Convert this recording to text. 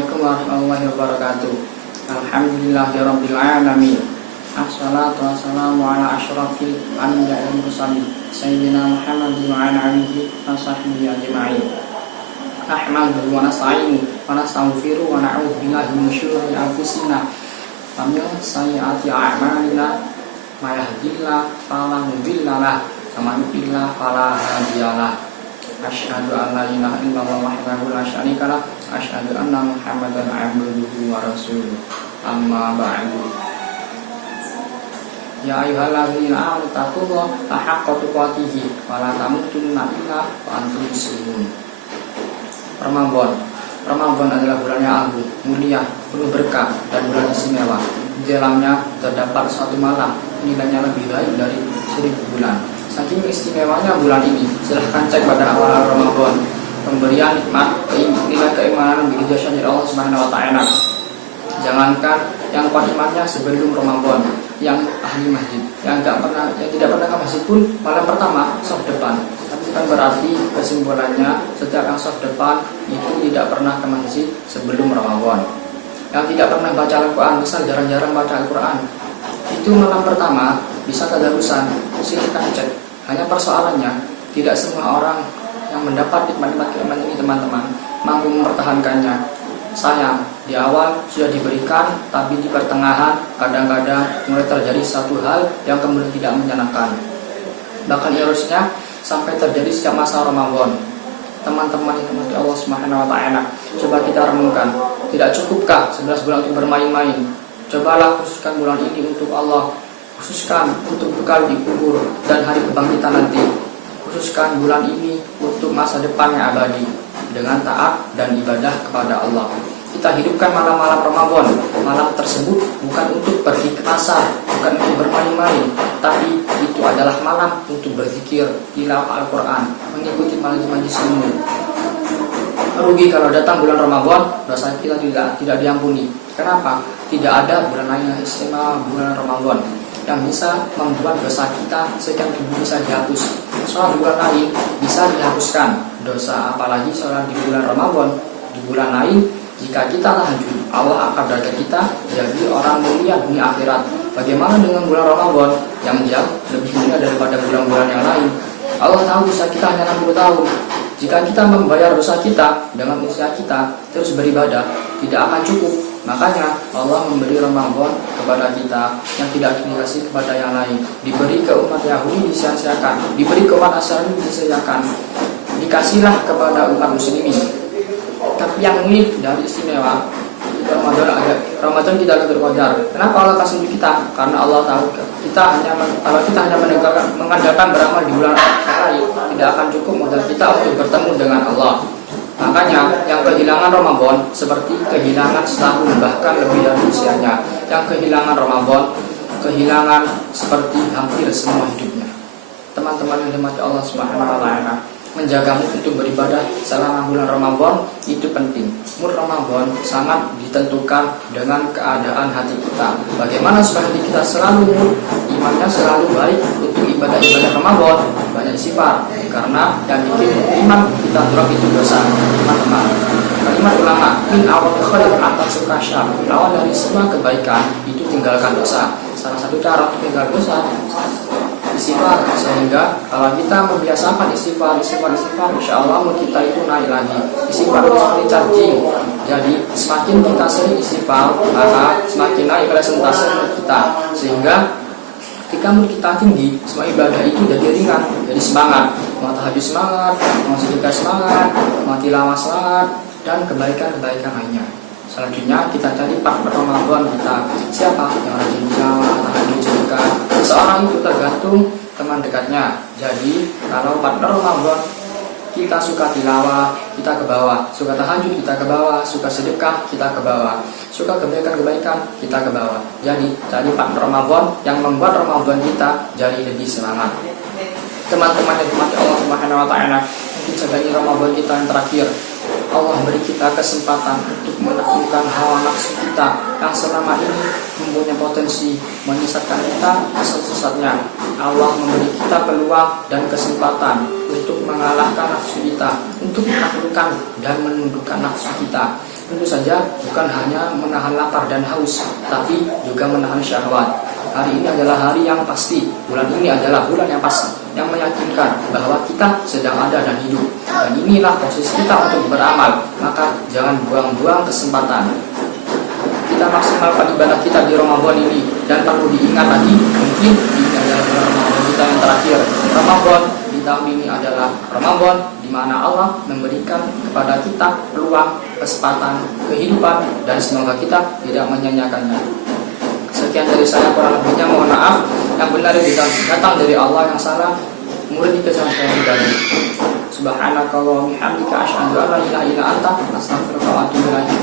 Assalamualaikum warahmatullahi wabarakatuh. Alhamdulillahirabbil alamin. Assalatu wassalamu ala asyrafil anbiya'i wal mursalin sayyidina Muhammadin wa ala alihi wa sahbihi ajma'in. Nahmaduhu wa nasta'inu wa nastaghfiruhu wa na'udzu billahi min syururi anfusina wa min sayyiati a'malina. May yahdihillahu fala mudilla lahu wa may yudlil fala hadiya lahu. Asyhadu an la ilaha illallah wahdahu la syarika lah. Asyhadu anna Muhammadan abduhu wa rasuluh. Amma ba'du. Ya ayyuhalladzina amanu taqullaha haqqa tuqatih wa la tamutunna illa wa antum muslimun. Ramadan adalah bulan yang agung, mulia, penuh berkah dan bulan istimewa. Di dalamnya terdapat suatu malam nilainya lebih baik dari 1000 bulan. Saking istimewanya bulan ini, silahkan cek pada awal Ramadan. Pemberian nikmat, nilai keimanan begitu dahsyat dari Allah Subhanahu wa taala. Jangankan yang kuat imannya sebelum Ramadan, yang ahli masjid, yang tidak pernah ke masjid pun malam pertama saf depan. Tapi bukan berarti kesimpulannya setiap yang saf depan itu tidak pernah ke masjid sebelum Ramadan. Yang tidak pernah baca Al-Quran, misal jarang-jarang baca Al-Quran, itu malam pertama bisa tadarusan, silahkan cek. Hanya persoalannya, tidak semua orang yang mendapat nikmat-nikmat keimanan ini teman-teman mampu mempertahankannya. Sayang, di awal sudah diberikan, tapi di pertengahan kadang-kadang mulai terjadi satu hal yang kemudian tidak menyenangkan. Bahkan erosnya sampai terjadi sejak masa Ramadan. Teman-teman yang dimiliki Allah Subhanahu wa taala, coba kita renungkan, tidak cukupkah 11 bulan untuk bermain-main? Cobalah khususkan bulan ini untuk Allah, khususkan untuk bekal di kubur dan hari kebangkitan nanti. Khususkan bulan ini untuk masa depan yang abadi dengan taat dan ibadah kepada Allah. Kita hidupkan malam-malam Ramadan. Malam tersebut bukan untuk pergi ke pasar, bukan untuk bermain-main, tapi itu adalah malam untuk berzikir, tilawah Al-Quran, mengikuti majelis ilmu. Rugi kalau datang bulan Ramadan, dosa kita tidak diampuni. Kenapa? Tidak ada bulan lain yang istimewa bulan Ramadan yang bisa membuat dosa kita sekian ribu bisa dihapus. Soal bulan lain bisa dihapuskan dosa, apalagi soal di bulan Ramadan. Di bulan lain, jika kita tahajud, Allah akan derajat kita jadi orang mulia dunia akhirat. Bagaimana dengan bulan Ramadan yang jauh lebih mulia daripada bulan-bulan yang lain? Allah tahu usia kita hanya 60 tahun. Jika kita membayar dosa kita dengan usia kita terus beribadah, tidak akan cukup. Makanya Allah memberi Ramadan kepada kita yang tidak dikasih kepada yang lain. Diberi ke umat Yahudi disia-siakan, diberi ke umat Nasrani disia-siakan, dikasihlah kepada umat muslimin. Tapi yang unik dari istimewa Ramadan kita akan terwajar. Kenapa Allah kasih kita? Karena Allah tahu kalau kita hanya mengandalkan beramal di bulan lain, tidak akan cukup modal kita untuk bertemu dengan Allah. Makanya yang kehilangan Ramadan seperti kehilangan setahun bahkan lebih dari usianya. Yang kehilangan Ramadan, kehilangan seperti hampir semua hidupnya. Teman-teman yang dimati Allah Subhanahu wa taala, menjagamu untuk beribadah selama bulan Ramadan itu penting. Mood Ramadan sangat ditentukan dengan keadaan hati kita. Bagaimana supaya hati kita selalu mood, imannya selalu baik untuk ibadah-ibadah Ramadan, banyak istighfar. Karena yang bikin iman kita drop itu dosa, teman-teman. Kalimat ulama, min awal khair atas sukasyar, lawan dari semua kebaikan itu tinggalkan dosa. Salah satu cara untuk tinggal dosa istighfar, sehingga kalau kita membiasakan istighfar, insya Allah mood kita itu naik lagi. Istighfar itu seperti charging. Jadi semakin kita sering istighfar, maka semakin naik presentasi mood kita. Sehingga ketika mood kita tinggi, semua ibadah itu jadi ringan, jadi semangat. Mau tahajud semangat, mau sedekah semangat, mau tilawah semangat, dan kebaikan-kebaikan lainnya. Selanjutnya kita cari partner Ramadan kita. Siapa yang rajin tilawah, tahajud, sedekah? Seseorang itu tergantung teman dekatnya. Jadi kalau partner Ramadan kita suka tilawah, kita ke bawah. Suka tahajud, kita ke bawah. Suka sedekah, kita ke bawah. Suka kebaikan-kebaikan, kita ke bawah. Jadi cari partner Ramadan yang membuat Ramadan kita jadi lebih semangat. Teman-teman yang dimati Allah Subhanahu wa taala, mungkin sebagai Ramadan kita yang terakhir, Allah beri kita kesempatan untuk menaklukkan hawa nafsu kita yang selama ini mempunyai potensi menyesatkan kita sesat-sesatnya. Allah memberi kita peluang dan kesempatan untuk mengalahkan nafsu kita, untuk menaklukkan dan menundukkan nafsu kita. Tentu saja bukan hanya menahan lapar dan haus, tapi juga menahan syahwat. Hari ini adalah hari yang pasti, bulan ini adalah bulan yang pasti, yang meyakinkan bahwa kita sedang ada dan hidup. Dan inilah posisi kita untuk beramal, maka jangan buang-buang kesempatan. Kita maksimalkan ibadah kita di Ramadan ini, dan perlu diingat lagi, mungkin ini adalah bulan Ramadan kita yang terakhir. Ramadan di tahun ini adalah Ramadan di mana Allah memberikan kepada kita peluang, kesempatan, kehidupan, dan semoga kita tidak menyanyiakannya. Sekian dari saya, kurang lebihnya mohon maaf. Yang benar itu datang dari Allah, yang salah murni kesalahan saya pribadi. Subhanakallahumma wa bihamdika asyhadu an la ilaha illa anta astaghfiruka wa atubu ilaik.